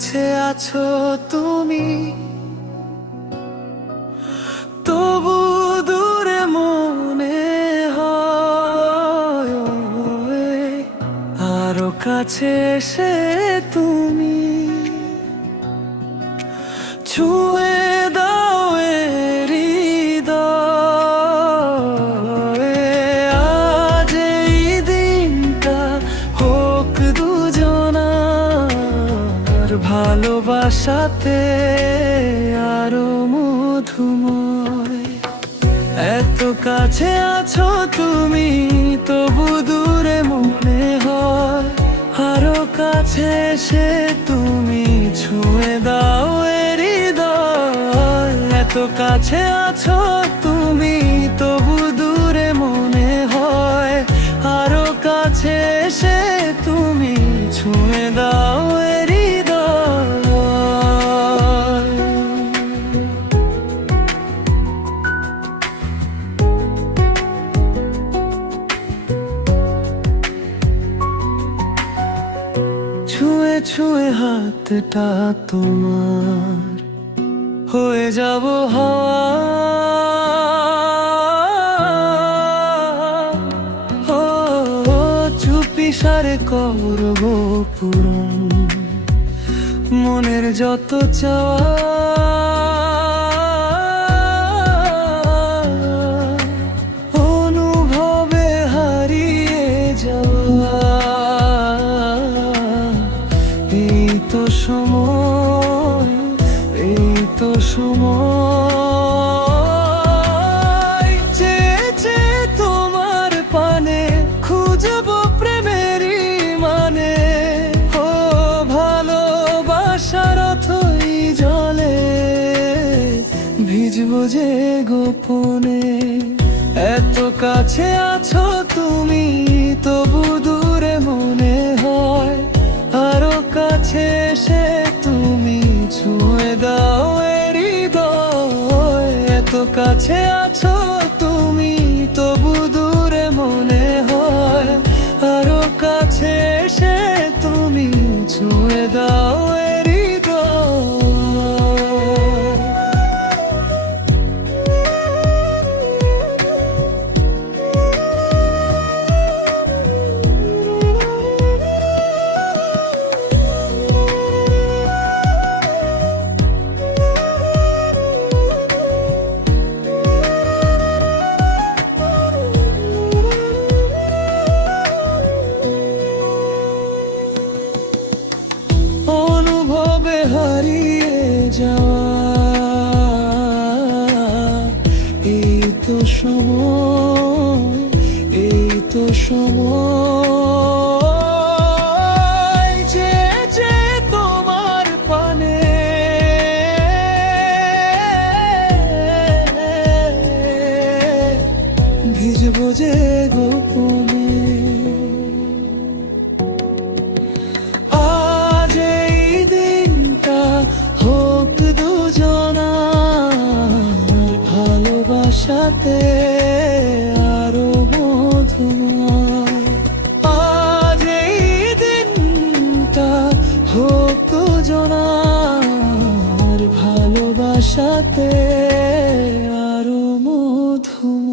কাছে আছো তুমি, তবু দূরে মনে হয় আরো কাছে এসে তুমি ছুঁয়ে দাও এ হৃদয়ে। আজ এই দিনটা হোক দুজনার ভালোবাসাতে আরো মধুময়। এত কাছে আছো তুমি, তবু দূরে মনে হয় আরো কাছে এসে তুমি ছুঁয়ে দাও এ হৃদয়। এত কাছে আছো তুমি, তবু দূরে মনে হয় আরো কাছে এসে তুমি ছুঁয়ে দাও এ হৃদয়। ছুঁয়ে ছুঁয়ে হাতটা তোমার হয়ে যাব হাওয়া। ও চুপি সারে করব পূরণ মনের যত চাওয়া। অনুভবে হারিয়ে যাওয়া, এই তো সময়, এই তো সময়। চেয়েছে তোমার পানে খুঁজবো প্রেমেরই মানে। ও ভালোবাসার অথই জলে ভিজবো যে গোপনে। এত কাছে আছো তুমি, তবু দূরে মনে হয় আরো কাছে এসে তুমি ছুঁয়ে দাও এ হৃদয়। এত কাছে আছো তুমি, তবু দূরে মনে হয় আরো কাছে এসে তুমি ছুঁয়ে দাও এ হৃদয়। অনুভবে হারিয়ে যাওয়া, এই তো সময়, এই তো সময়। যে যে তোমার পানে ভিজবো যে গোপনে। আজ এই দিনটা হোক দুজনার ভালোবাসাতে আরো মধুময়। আজ এই দিনটা হোক দুজনার ভালোবাসাতে আরো মধুময়।